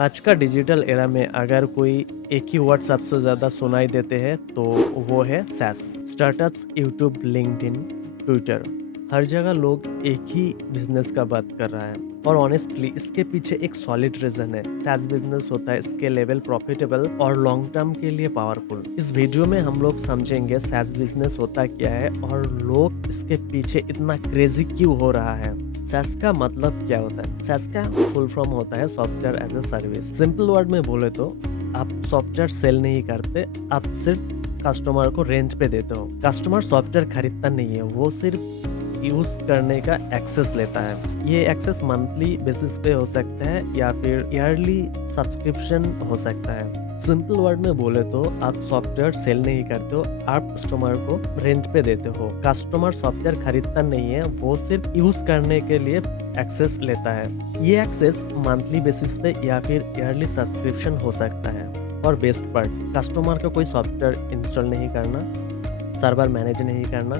आज का digital era में अगर कोई एक ही वर्ड सबसे ज़्यादा सुनाई देते हैं तो वो है SaaS. Startups, YouTube, LinkedIn, Twitter, हर जगह लोग एक ही बिजनेस का बात कर रहा है और ऑनेस्टली इसके पीछे एक सॉलिड रीजन है। सैस बिजनेस होता है स्केलेबल, प्रॉफिटेबल और लॉन्ग टर्म के लिए पावरफुल। इस वीडियो में हम लोग समझेंगे सैस बिजनेस होता क्या है और लोग इसके पीछे इतना क्रेजी क्यों हो रहा है। SaaS का मतलब क्या होता है? SaaS का फुल फॉर्म होता है software as a service. Simple word में बोले तो आप सॉफ्टवेयर सेल नहीं करते, आप सिर्फ कस्टमर को रेंट पे देते हो। कस्टमर सॉफ्टवेयर खरीदता नहीं है, वो सिर्फ यूज करने का एक्सेस लेता है। ये एक्सेस मंथली बेसिस पे हो सकता है या फिर ईयरली सब्सक्रिप्शन हो सकता है। सिंपल वर्ड में बोले तो आप सॉफ्टवेयर सेल नहीं करते हो, आप कस्टमर को रेंट पे देते हो। कस्टमर सॉफ्टवेयर खरीदता नहीं है, वो सिर्फ यूज करने के लिए एक्सेस लेता है। ये एक्सेस मंथली बेसिस पे या फिर ईयरली सब्सक्रिप्शन हो सकता है। और बेस्ट पार्ट, कस्टमर को कोई सॉफ्टवेयर इंस्टॉल नहीं करना, सर्वर मैनेज नहीं करना,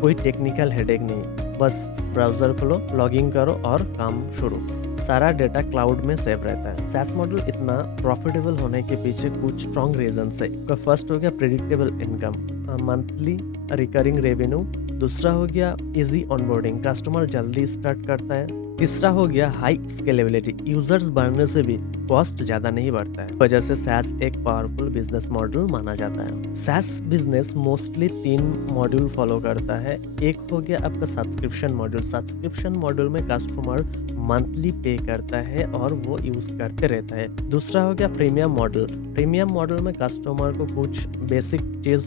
कोई टेक्निकल हेडेक नहीं, बस ब्राउजर खोलो, लॉगिन करो और काम शुरू। सारा डेटा क्लाउड में सेव रहता है। सैस मॉडल इतना प्रॉफिटेबल होने के पीछे कुछ स्ट्रॉन्ग रीजन है। फर्स्ट हो गया predictable income, monthly recurring revenue. दूसरा हो गया इजी ऑनबोर्डिंग, कस्टमर जल्दी स्टार्ट करता है। तीसरा हो गया हाई स्केलेबिलिटी, यूजर्स बढ़ने से भी कॉस्ट ज्यादा नहीं बढ़ता है। वजह से सैस एक पावरफुल बिजनेस मॉडल माना जाता है। SaaS business mostly 3 module follow करता है। एक हो गया आपका सब्सक्रिप्शन मॉड्यूल। सब्सक्रिप्शन मॉड्यूल में कस्टमर मंथली पे करता है और वो यूज करते रहता है। दूसरा हो गया प्रीमियम मॉडल। प्रीमियम मॉडल में कस्टमर को कुछ बेसिक चीज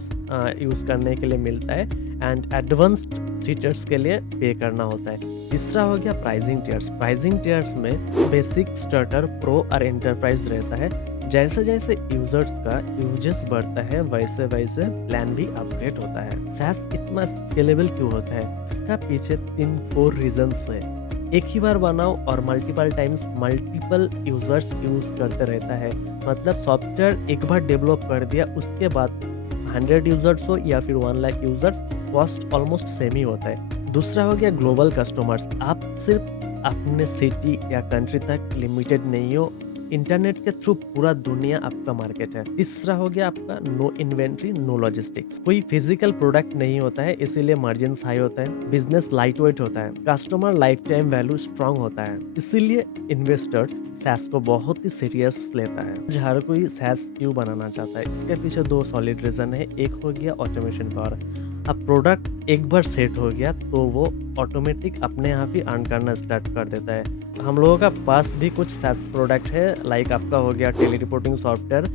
यूज करने के लिए मिलता है एंड एडवांस्ड फीचर्स के लिए पे करना होता है। तीसरा हो गया प्राइसिंग टियर्स। प्राइसिंग टियर्स में बेसिक, स्टार्टर, प्रो और एंटरप्राइज रहता है। जैसे जैसे यूजर्स का यूजेस बढ़ता है वैसे वैसे प्लान भी अपग्रेड होता है। सैस इतना स्केलेबल क्यों होता है? इसका पीछे 3-4 रीजंस है। एक ही बार बनाओ और multiple times multiple users use करते रहता है। मतलब सॉफ्टवेयर एक बार डेवलप कर दिया, उसके बाद 100 यूजर्स हो या फिर 1 lakh users, cost almost same ही होता है। दूसरा हो गया ग्लोबल कस्टमर्स। आप सिर्फ अपने सिटी या कंट्री तक लिमिटेड नहीं हो, इंटरनेट के थ्रू पूरा दुनिया आपका मार्केट है। तीसरा हो गया आपका नो इन्वेंट्री, नो लॉजिस्टिक्स। कोई फिजिकल प्रोडक्ट नहीं होता है, इसीलिए मार्जिन हाई होता है। बिजनेस लाइट वेट होता है, customer life time value strong होता है। इसीलिए इन्वेस्टर्स सैस को बहुत ही सीरियस लेता है। हर कोई सैस क्यों बनाना चाहता है? इसके पीछे 2 सॉलिड रीजन है। एक हो गया ऑटोमेशन पावर। अब प्रोडक्ट एक बार सेट हो गया तो वो ऑटोमेटिक अपने आप ही अर्न करना स्टार्ट कर देता है। हम लोगों का पास भी कुछ सैस प्रोडक्ट है, लाइक आपका हो गया tele reporting software,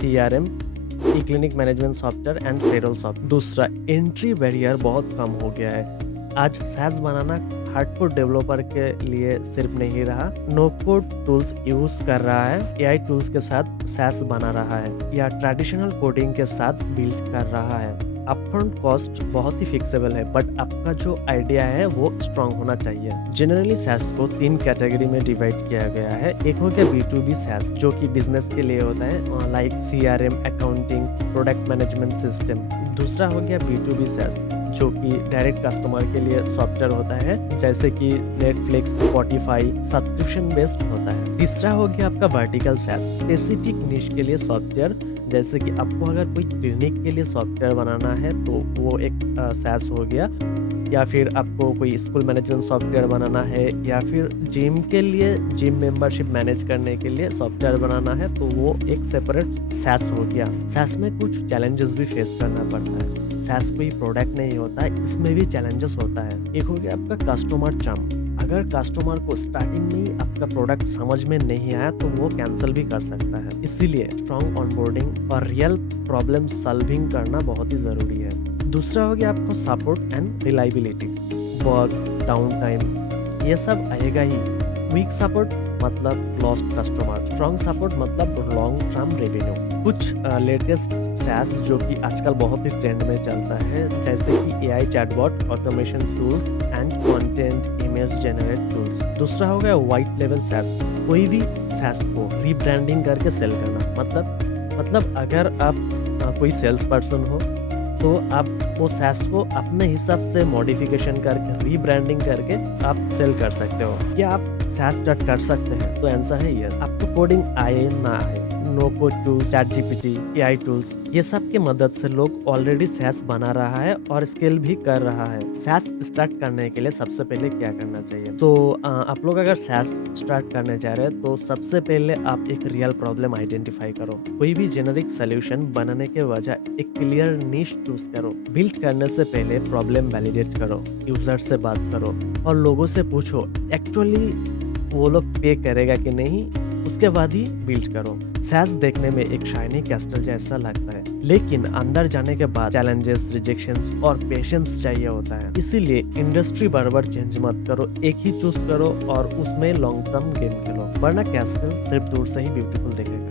CRM, e clinic management software and payroll software. दूसरा, एंट्री बैरियर बहुत कम हो गया है। आज सैस बनाना हार्डकोर डेवलपर के लिए सिर्फ नहीं रहा, नो कोड टूल्स यूज कर रहा है, AI टूल्स के साथ सैस बना रहा है या ट्रेडिशनल कोडिंग के साथ बिल्ड कर रहा है। अपफ्रंट कॉस्ट बहुत ही फिक्सेबल है, बट आपका जो आइडिया है वो स्ट्रांग होना चाहिए। जनरली सैस को 3 कैटेगरी में डिवाइड किया गया है। एक हो गया B2B सैस, जो कि बिजनेस के लिए होता है, like CRM, accounting, product management system. दूसरा हो गया B2B सैस, जो कि डायरेक्ट कस्टमर के लिए सॉफ्टवेयर होता है, जैसे कि नेटफ्लिक्स, स्पॉटिफाई, सब्सक्रिप्शन बेस्ड होता है। तीसरा हो गया आपका वर्टिकल सैस, स्पेसिफिक निश के लिए सॉफ्टवेयर, जैसे कि आपको अगर कोई क्लिनिक के लिए सॉफ्टवेयर बनाना है तो वो एक सैस हो गया, या फिर आपको कोई स्कूल मैनेजमेंट सॉफ्टवेयर बनाना है, या फिर जिम के लिए जिम मेंबरशिप मैनेज करने के लिए सॉफ्टवेयर बनाना है तो वो एक सेपरेट सैस हो गया। सैस में कुछ चैलेंजेस भी फेस करना पड़ता है। सैस कोई प्रोडक्ट नहीं होता है, इसमें भी चैलेंजेस होता है। एक हो गया आपका कस्टमर चम। अगर कस्टमर को स्टार्टिंग में ही आपका प्रोडक्ट समझ में नहीं आया तो वो कैंसिल भी कर सकता है। इसीलिए स्ट्रॉन्ग ऑनबोर्डिंग और रियल प्रॉब्लम सॉल्विंग करना बहुत ही जरूरी है। दूसरा हो गया आपको support and reliability, bug, down time, ये सब आएगा ही। वीक सपोर्ट मतलब लॉस्ट कस्टमर, स्ट्रॉन्ग सपोर्ट मतलब लॉन्ग टर्म रेवेन्यू। कुछ लेटेस्ट सैस जो कि आजकल बहुत ही ट्रेंड में चलता है, जैसे कि AI chatbot, automation tools and content image generate tools. दूसरा हो गया वाइट लेवल सैस, कोई भी सैस को रीब्रांडिंग करके सेल करना। मतलब अगर आप कोई सेल्स पर्सन हो तो आप वो सैस को अपने हिसाब से मॉडिफिकेशन करके, रीब्रांडिंग करके आप सेल कर सकते हो। या आप SaaS स्टार्ट कर सकते हैं? तो आंसर है यस। आपको कोडिंग आए ना आए, no code tools, ChatGPT, AI tools, ये सब की मदद से लोग ऑलरेडी SaaS बना रहा है और स्केल भी कर रहा है। SaaS स्टार्ट करने के लिए सबसे पहले क्या करना चाहिए? तो आप लोग अगर SaaS स्टार्ट करने जा रहे हैं तो सबसे पहले आप एक रियल प्रॉब्लम आइडेंटिफाई करो। कोई भी जेनेरिक सोल्यूशन बनाने के बजाय एक क्लियर निश चूज करो। बिल्ड करने से पहले प्रॉब्लम वैलिडेट करो, यूजर से बात करो और लोगों से पूछो एक्चुअली वो लोग पे करेगा कि नहीं, उसके बाद ही बिल्ड करो। SaaS देखने में एक शाइनी कैस्टल जैसा लगता है, लेकिन अंदर जाने के बाद चैलेंजेस, रिजेक्शंस और पेशेंस चाहिए होता है। इसीलिए इंडस्ट्री बार-बार चेंज मत करो, एक ही चूज करो और उसमें लॉन्ग टर्म गेम खेलो, वरना कैस्टल सिर्फ दूर से ही ब्यूटीफुल दिखेगा।